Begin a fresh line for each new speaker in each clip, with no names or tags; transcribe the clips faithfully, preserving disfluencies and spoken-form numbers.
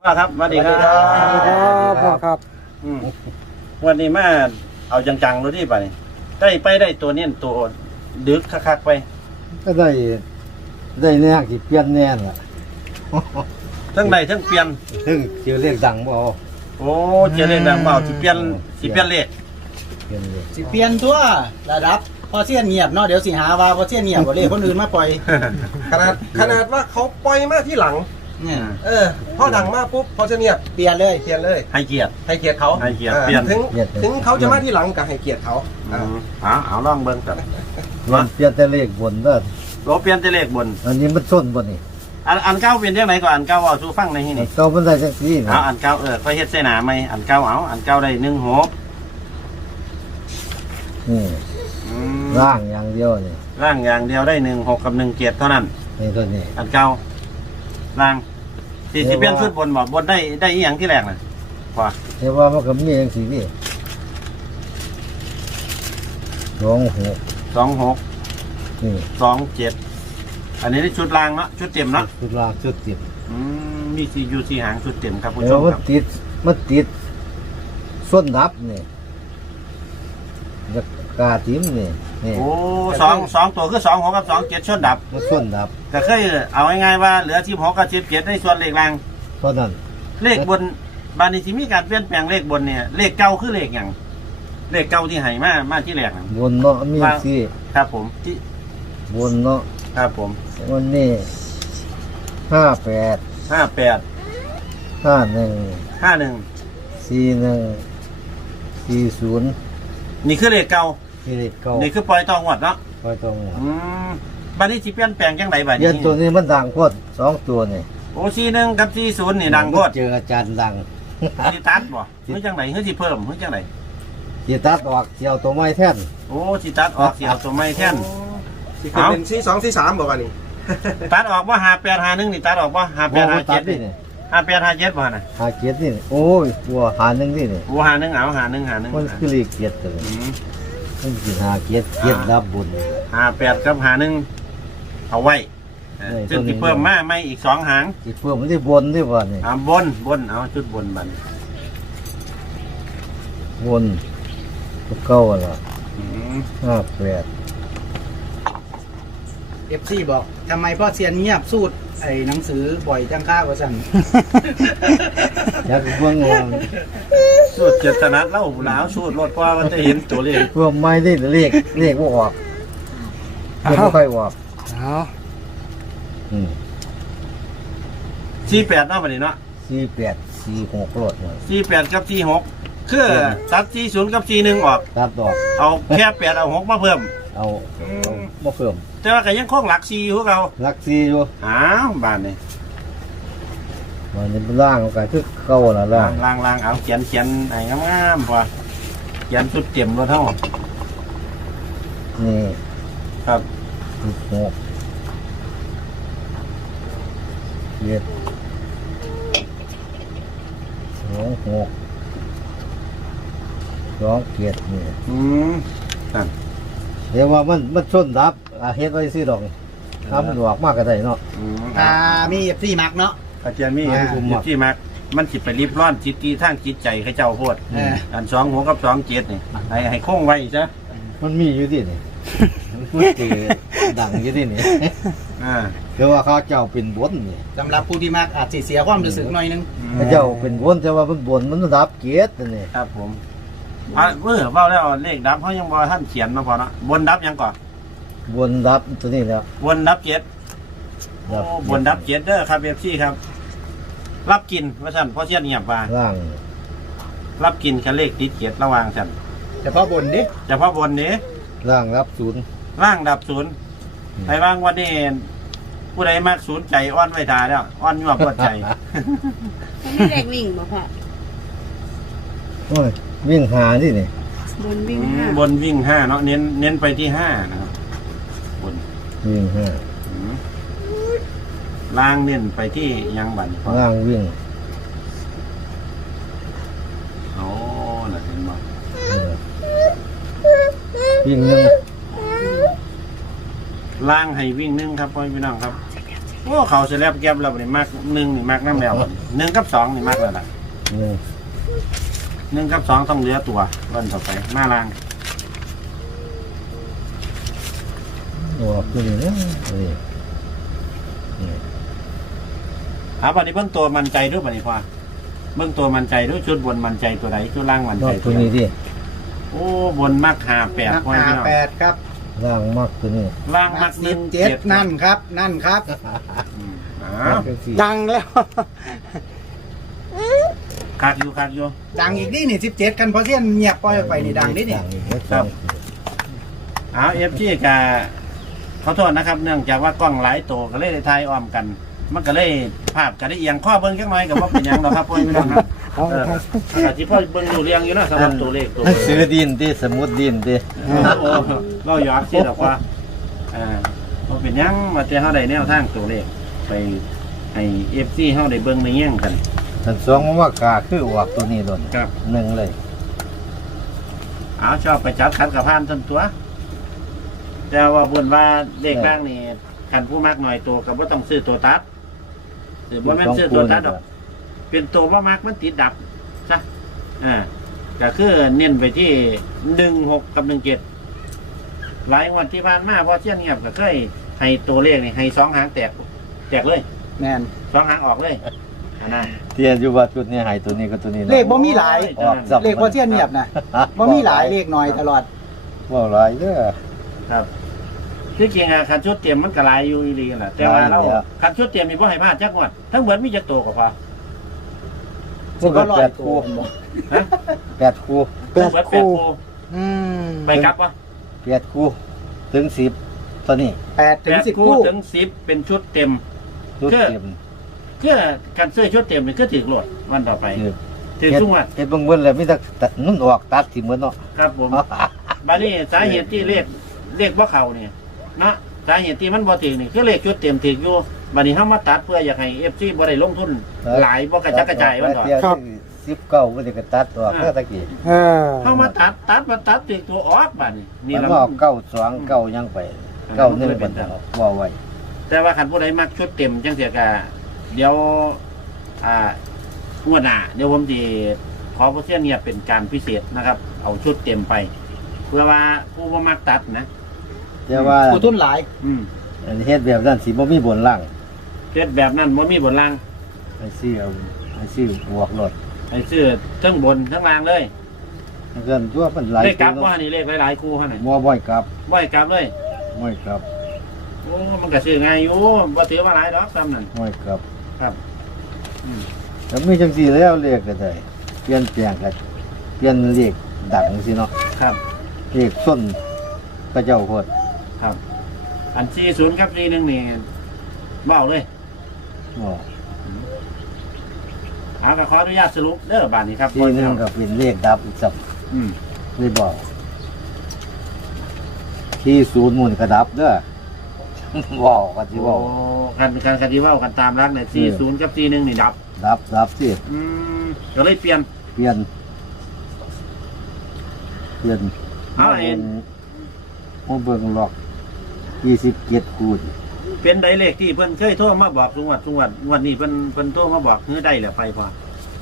ครับสวัสดีครับ
สวัสดีครับพ่อครับ
อืมวันนี้มาเอาจังๆรู้ที่ป่ะนี่ได้ไปได้ตัวเนี้ยตัวดึกคักๆไป
ก็ได้ได้แน่กี่เปลี่ยนแน่ล่ะ
ทั้งใดทั้งเปลี่ยน
ซึ่งเจอเลขดังบ่เอา
โอ้เจริญดังเบาสิเปลี่ยนสิเปลี่ยนเลข
เปลี่ยนเลข
สิเปลี่ยนตัวระดับพอเสียนเงียบเนาะเดี๋ยวสิหาว่าพอเสียนเงียบบ่เลยคนอื่นมาปล่อย
ขนาดขนาดว่าเขาปล่อยมาที่หลัง
เนี่ย
เออพอดังมากปุ๊บพอจะเงียบ
เปลี่ยนเลย
เปลี่ยนเลย
ให้เกียรติ
ให้เกียรติเขา
ให้เกียรติ
ออ
เปลี่ยน
ถึงถึงเขาจะมาที่หลังก็ให้เกียรติเขา
อื
อ่าม
เอาเอาลองเบิ่งกัน
มันเปลี่ยนแต่เลขบนเด้อ
โลเปลี่ยนแต่เลขบน
อันนี้มันส้นบ่นี่
อันอันเก้าเปลี่ยนจังไหนก่อนอันเก้าเอาสู่ฟังในที่นี่
เก่ามันได้จังซี่นะ
เอาอันเก้าเออค่อยเฮ็ดใส่หนาไหมอันเก้าเอาอันเก้าได้หนึ่งหก
นี่
อืม
ร่างอย่างเดียวนี่
ร่างอย่างเดียวได้หนึ่งหกกับหนึ่งเกียรติเท่านั้น
นี่ตัวนี้
อันเก้าล่างสี่สิบเปลี่ยนชุดบนบ่บนได้ได้อีหยังที่แรกน่ะพอ
แต่ว่ามันก็มีจังซี่นี่สองหก
สองหก
นี่
สองเจ็ดอันนี้ได้ชุดล่างเนาะชุดเต็มเนาะ
ชุดล่างชุดติด
อืมมีซียูซีหางชุดเต็มครับผู้ช
แล้ว
ม
มัน
ครับ
ติดมันติดส้นดับนี่จะกาติมนี่นี่
โอ้สองสองตัวคือสองหกกับสองเจ็ดชุดดับ
มันส้นดับ
ก็เคยเอาง่ายๆว่าเหลือสิบหกกับสิบเจ็ดในส่วนเลขล่าง
เพราะนั้น
เลขบนบานนี้ที่มีการเปลี่ยนแปลงเลขบนเนี่ยเลขเก่าคือเลขอย่างเลขเก่าที่ให้มามาที่แรกน่ะ
บนเนาะมีสิ
ครับผมที่
บนเนาะ
ครับผม
วันนี้ห้าแปด
ห้าแปด
ห้าหนึ่ง
ห้าหนึ่ง
สี่หนึ่งสี่ศูนย์
นี่คือเลขเก่า
นี่เลขเก้า
นี่คือปล่อยตองหวดเนาะ
คอยตรง
อืมบานนี้ที่เปลี่ยนแปลงจังไดบาน
เย็น
นี้
ตัวนี้มันดังโคตรสองตัวนี่
โอ้ซีหนึ่งกับซีศูนย์นี่ดังโคตร
เจออาจารย์ดัง
สิตัดบ่เฮ้ยจังไหนเฮ้ยสิเพิ่มเฮ้ยจังไหน
จีตัดออกเจียวตัวไม้แท่น
โอ้สิตัดออกสิเอาตัวไม้แท่น
สิขึ้นเป็นซีสองซีสามบอกว่านี่
ตัดออกว่าหาแปดหาหนึ่งนี่ตัดออกว่าหาแปดหา
ตั
เจ็
ด
ด
นี่
นี่
นี่
หาแปดหาเจ็ดบ่น่ะ
หาเกียรตินี่โอ้ยวัวหาหนึ่งนี่นี่
โอ้หาหนึ่งเอาหาหนึ่งหาหนึ่ง
มันคือเลขเกียรติเลย
อืม
มันสิหาเกียรติเกียรติรับบุญ
หาแปดกับหาหนึ่งเอาไว้เออ
ได้
ซึ่ง
ตัวนี้
ที่เพิ่มมาไม่อีกสองหาง
สิเพิ่มมันที่บนที่บ่นี่
อ่าบนบนเอาชุดบนบัดน
บนตัวเก้าล่ะ
อืม
ห้าแปด
เอฟซีบอกทำไมพ่อเสียนเงียบสูตรไอ้หนังสือบ่อยจังค่าว่าสั่น
อยากเบิ่งว่า
สูตรเจตนาเล่าหลาวสูตรรถว่ามันจะเห็นตัวเลข
เพิ่มไม่ได้เลขเลขบ่ออกเลขบ่ค่อยออก
เอา
อืม
สี่แปดเนาะบัดนี้เนาะ
สี่แปดสี่หกรถเนี่ย
สี่แปดกับสี่หกคือตัดสี่ศูนย์กับสี่หนึ่งออก
ตัดดอก
เอาแค่แปดเอาหกมาเพิ่ม
เอา
อื
เอา
ม
บ่เพิ่ม
แต่ว่าก็ยังคงหลักสี่พวกเรา
ลักซีอยู่
อ้าวบ้านนี่
มันนี่ล่างก็คือเก่าล่ะล่า
ล่าง งล่างล่างเอาเขียนเขียนไอ้งามๆพอเขียนชุดเตรียมรถเท่า
นี่
ครับ
สิบหกเจ็ดสองหกสองเจ็ดนี่
อืมนั่น
เดี๋ยวว่ามันมันชนดับอ่ะเฮ็ดไว้ซื้อดอกทำดอกมากก็ได้เนาะ
อืม
อ่ามีเอฟซีมักเนาะ
อาจารย์มี
อ่า
อยู่ที่มักมันสิไปรีบร้อนจิตตีทางจิตใจให้เจ้าโพด
เออ
อันสองหัวกับสองเจ็ดนี่ให้ให้คงไว้จ้ะ
มันมีอยู่ที่นี่ มันเจอดังอยู่ที่นี่
อ่า
เดี๋ยวว่าเขาเจ้าเป็นบนนี่
สำหรับผู้ที่มักอาจสิเสียความรู้สึกหน่อยนึง
เขาเจ้าเป็นบนแต่ว่ามันบนมันดับเกียรตินี่
ครับผมอ่ะเมื่อเว้าแล้วเลขดับเขายังบ่ท่านเขียนมาพอเนาะบนดับยังก่อน
บนดับตัวนี้แล้ว
บนดับเจ็ด
ดั
โอ้บนดับเจ็ดเด้อครับเอฟซีครับ รับกินว่าท่านพ่อเชียนเงียบว่า
ล่าง
รับกินกับเลขติดเจ็ดระหว่างท่าน
แต่พอบนดิ
เฉพาะบนนี้
ล่างรับศูนย์
ร่างดับศูนย์
อืม
ไอ้ว่างวันนี้ผู้ใดมากศูนย์ใจอ้อนไว้ทาแล้วอ้อนยั่วปวดใจ
มันไม่แรงวิ่งบ่พ่อ
โอ้ยวิ่งหาที่นี่
บนวิ่งห้า
บนวิ่งห้าเนาะเน้นเน้นไปที่ห้านะครับบน
วิ่งห้า
อืมล่างเน้นไปที่ยังบันพอ
ล่างวิ่ง
โอ้น่ะเห็นบ่
เออวิ่งหนึ่ง
ล่างให้วิ่งหนึ่งครับพ่อพี่น้องครับโอ้เขาเสร็จแล้วแก้มเราเนี่ยมากหนึ่งนี่มากน้ำแล้วบัดนี้หนึ่งกับสองนี่มากแล้วล่ะ
หนึ่ง
หนึ่งกับสองต้องเหลือตัววันต่อไปมาล่าง
ออกตัวนี้นะนี่นี่
เอาบัดนี้เบื้องตัวมันใจด้วยบัดนี้พ่อเบื้องตัวมันใจด้วยชุดบนมันใจตัวใดชุดล่างมัน
นอ
ใจ
ก
ตั
ตัว ว
ใด
นี้ดิ
โอ้บนมากหาแปด
นัก
พ่อ
หา
พี่น้อง
แปดครับ
ร่างมากตัวนี้
ล่างมั
นั
ก
ก
ห
สิ
นึ่
บ
ง
เจ็ดนั่นครับ นั่นครับ
อืมอ้าว
ดังแล้ว
คักอยู่คักอยู่
ดังอีกนี่นี่สิบเจ็ดกันเพราะเที่ยนเงียบปล่อยออกไปนี่ดังนี่นี่
ดังอีกแล้ว
ครับ เอาเอฟจีกับขอโทษนะครับ เนื่องจากว่ากล้องหลายตัวก็เลยได้ถ่ายอ้อมกัน มันก็เลยภาพก็ได้เอียงข้อเบิ้งจักหน่อยกับว่าเป็นหยังหรอกครับพ่อพี่น้องครับเออแต่ที่พ่อเบิ้งอยู่เรียงอยู่นะสำหรับตัวเลขตัว
หนังสือดินดิสมุดดินดิ
โอ้โหเราหยอกสิหรอกว่าอ่าเราเป็นหยังมาเจอเขาได้แนวทางตัวเลขไปให้เอฟซีเขาได้เบิ้งในแย่งกัน
ทั้งสองว่ากาคือออกตัวนี้โดน
ครับ
หนึ่งเลย
เอาชอบไปจับขันกับพานต้นตัว แต่ว่าบนว่าเลขบ้างนี่ขันผู้มากหน่อยตัวกับว่าต้องซื้อตัวตัดหรือว่าแม่นซื้อตัวตัดดอก เป็นตัวว่ามากมันติดดับซะอ่าก็คือเน้นไปที่หนึ่งหกกับหนึ่งเจ็ดหลายวันที่ผ่านมาพอเชี่ยนเงียบก็เคยให้ตัวเลขนี่ให้สองหางแตกแตกเลย
แม่น
สองหางออกเลยอันนั้น
เทียนอยู่ว่าจุดนี้หายตัวนี้ก็ตัวนี้
เลขบ่มีหลาย
ออกจับ
เลขเพราะเที่ยนเงียบนะบ่มีหลายเลขน้อยตลอด
ว่าหลายเด้อ
ครับที่จริงอะคันชุดเตรียมมันก็หลายอยู่ดีกันแหละแต่ว่าเรา
หลายอยู่แล้ว
คันชุดเตรียมมีพ่อให้พลาดจักงวดทั้งเหมือนมีจักตัวก็พอ
พวกกันแปดคู่
ฮะ
แปดคู่
ทั้งเหมือนแปดคู่
อืม
ไปกลับวะ
แปดคู่ถึงสิบตัวนี้
แปดถึ
แป
ง
ด
สิบ
คู่
คู่
ถึงสิบเป็นชุดเต็ม
ชุด
คือ
เต็ม
คือการซื้อชุดเต็มนี่คือถือโหลดวันต่อไป
คือ
ถือทุกวัน
เฮ็ดเบิ่งเบิ่งแล้วมีแต่ตัดนุ่นออกตัดที่เหมือนเนาะ
ครับผม บานี้สาเหตุที่เลขเลขว่าเขาเนี่ยเนาะสาเหตุที่มันบ่ถึงนี่คือเลขชุดเต็มถึงอยู่บานี้เฮามาตัดเพื่ออยากให้เอฟซีบ่ได้ลงทุนหลายบ่กระจัดกระจายมันต่อ
ครับสิบเก้าบ่ได้ก็ตัดออกเพื่อตะกี้
เออ
เฮามาตัดตัดมาตัดถึงตัวออกบานี้นี่
มัน
ละ
ออกเก้าสองเก้ายังไปเก้าหนึ่งเป็นว่าไว้
แต่ว่าคันผู้ใดมักชุดเต็มจังเสียก็เดี๋ยวอ่างวดหน้าเดี๋ยวผมสิขอผู้เชี่ยวเนี่ยเป็นการพิเศษนะครับ เอาชุดเต็มไป เพื่อว่าผู้บ่มักตัดนะ
แต่ว่า
ผู้ทุนหลาย
อืม
อันเฮ็ดแบบนั้นสิบ่มีบนล่าง
เฮ็ดแบบนั้นบ่มีบนล่าง
ให้ซื้อเอาให้ซื้อบวกรถ
ให้ซื้อทั้งบนทั้งล่างเลย
เงินตัวมันหลาย
เลขกลับ
ตัว
ว่านี่เลขหลายๆคู่ขนาด
บ่บ่อยกลับ
บ่ให้กลับเลย
บ่อยกลับ
โอ้มันก็ซื้อง่ายอยู่บ่ถือว่าหลายดอกซ้ำนั่น
บ่อยกลับ
ครับอืม
แล้วมีจังซี่แล้วเลขก็ได้เปลี่ยนแปลงก็เปลี่ยนเลขดังสิเนาะ
ครับ
เลขส้นพระเจ้าโคตร
ครับ อันสี่ศูนย์ครับสี่หนึ่งนี่เบาเลย
บ่
เอาก็ขออนุญาตสรุปเด้อบานนี้ครับ
ทีหนึงก็เป็นเลขดับอีกสับ
อืม
ไม่บอกที่ศูนย์หมุนกระดับเด้อ บอกก็สิ
โอ้
บอก
กันกันกันที่ว่ากันตามรักเนี่ยสี่ศูนย์กับสี่หนึ่งนี่ดับ
ดับดับสิ
อืมก็เลยเปลี่ยน
เปลี่ยนเปลี่ยน
เอาเอง
โมเบิ่งหลอกยี่สิบเจ็ดคูณ
เป็นไดเลขที่เพิ่นเคยโทรมาบอกทุกงวันทุกงวันงวันนี้เพิ่นเพิ่นโทรมาบอกเฮือได้แล้วไปพอ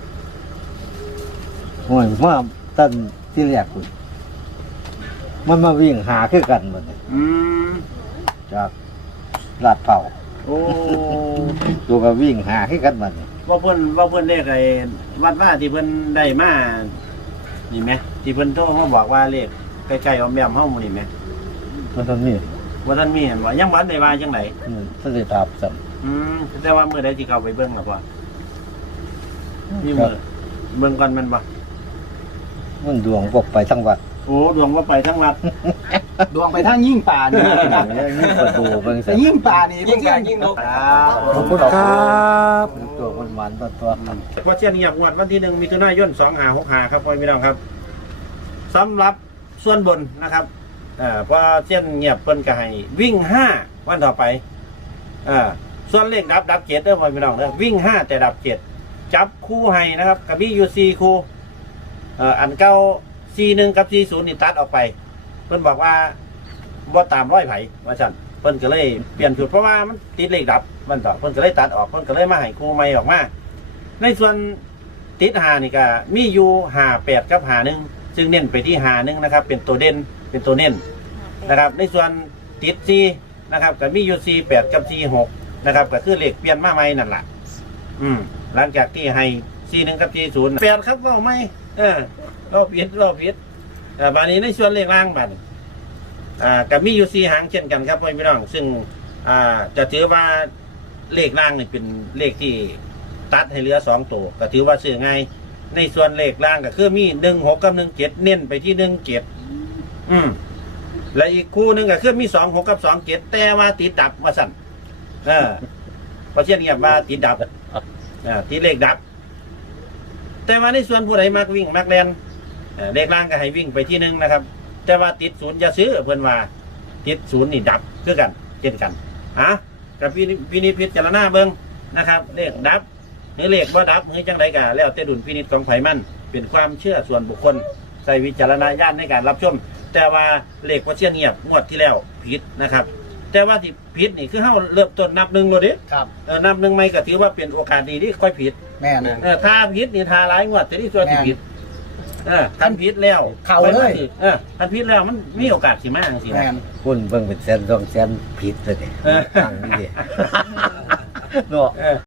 โอ้ยมาตั้งที่แรกคุณมันมาวิ่งหาคือกันหมดเลย
อืม
จากลาดเผา
โอ้
ตัวก็วิ่งหาคือกันหมดเลย
ว่าเพิ่นว่าเพิ่นเลขไอ้วัดว่าที่เพิ่นได้มานี่ไหมที่เพิ่นโทรมาบอกว่าเลขใกล้ๆออมแอมเฮาหมู่นี่ไหม
มันตอนนี้
ว่าท่านมีเห็นว่ายังบ่ทันได้ว่าจังได
อืมทะเลตาบสัม
อืมแต่ว่ามื้อใดที่เข้าไปเบิ่งล่ะพ่อมีมื้อเบิ่งก่อนแม่นบ่
มันดวงพวกไปทั้งวัด
โอ้ดวงว่าไปทั้งวัด
ดวงไปทางยิ่งป่านี่
นี่ประตูเบิ่ง
แต่
สิ
ยิ่งป่านี่
ยิ่งการยิ่งนก
ครับ
ขอบคุณครับ ตัวมันมันตัวตัว
พอเชียนเงียบงวดวันที่หนึ่งมิถุนายนสองห้าหกห้าครับพ่อพี่น้องครับสำหรับส่วนบนนะครับเอ่อพอเชียนเงียบเพิ่นก็ให้วิ่งห้าวันต่อไปเอ่อส่วนเลขดับดับเจ็ดเด้อพ่อพี่น้องเด้อวิ่งห้าแต่ดับเจ็ดจับคู่ให้นะครับกับมีอยู่สี่คู่เอ่ออันเก้าสี่หนึ่งกับสี่ศูนย์นี่ตัดออกไป เพิ่นบอกว่าบ่ตามร้อยไผว่าซั่นเพิ่นก็เลยเปลี่ยนสูตรเพราะว่ามันติดเลขดับมันต่อเพิ่นก็เลยตัดออกเพิ่นก็เลยมาให้ครูใหม่ออกมาในส่วนติดหานี่ก็มีอยู่ห้าแปดกับหาหนึ่งซึ่งเน้นไปที่หาหนึ่งนะครับ เป็นตัวเด่นเป็นตัวเน้นนะครับในส่วนติดซีนะครับก็มีอยู่สี่แปดกับสี่หกนะครับก็คือเลขเปลี่ยนมาใหม่นั่นแหละอืมหลังจากที่ให้ซีหนึ่งกับซีศูนย์แปดครับว่าไม่เออเราผิดเราผิดอ่าบานนี้ในส่วนเลขล่างบานอ่ากับมีอยู่สี่หางเช่นกันครับพี่น้องซึ่งอ่าจะถือว่าเลขล่างนี่เป็นเลขที่ตัดให้เหลือสองตัวก็ถือว่าซื้อง่ายในส่วนเลขล่างก็คือมีหนึ่งหกกับหนึ่งเจ็ดเน้นไปที่หนึ่งเจ็ดอืมและอีกคู่หนึ่งก็คือมีสองหกกับสองเจ็ดแต่ว่าติดดับมาสั่นเออเพราะเช่นเงียบว่าติดดับอ่าติดเลขดับ แต่ว่าในส่วนผู้ใดมักวิ่งมักเรียนเอ่อเลขล่างก็ให้วิ่งไปที่หนึ่งนะครับ แต่ว่าติดศูนย์อย่าซื้อเพื่อนว่าติดศูนย์นี่ดับคือกันเช่นกันอ่ะกับพี่พินิจพิจารณาเบิ้งนะครับเลขดับหรือเลขว่าดับหรือจังไรกันแล้วแต่ดุลพินิจของไผมันเป็นความเชื่อส่วนบุคคลใส่วิจารณญาณในการรับชม แต่ว่าเลขพอเชี่ยนเงียบงวดที่แล้วผิดนะครับ แต่ว่าที่ผิดนี่คือเฮาเริ่มต้นนับหนึ่งเลยดิ
ครับ
เออนับหนึ่งไม่ก็ถือว่าเป็นโอกาสดีที่ค่อยผิด
แม่น
เออถ้าผิดนี่ทาร้ายงวดแต่ที่ตัวที่ผิดเออทันผิดแล้ว
เข้าเลย
เออทันผิดแล้วมันมีโอกาสสิมาจังซี่
แม่
นะ
น
คุณเบิ่งเป็นแสนสองแสนผิดเลย
เออ
ตั้งนี่ดิเนาะ
เออ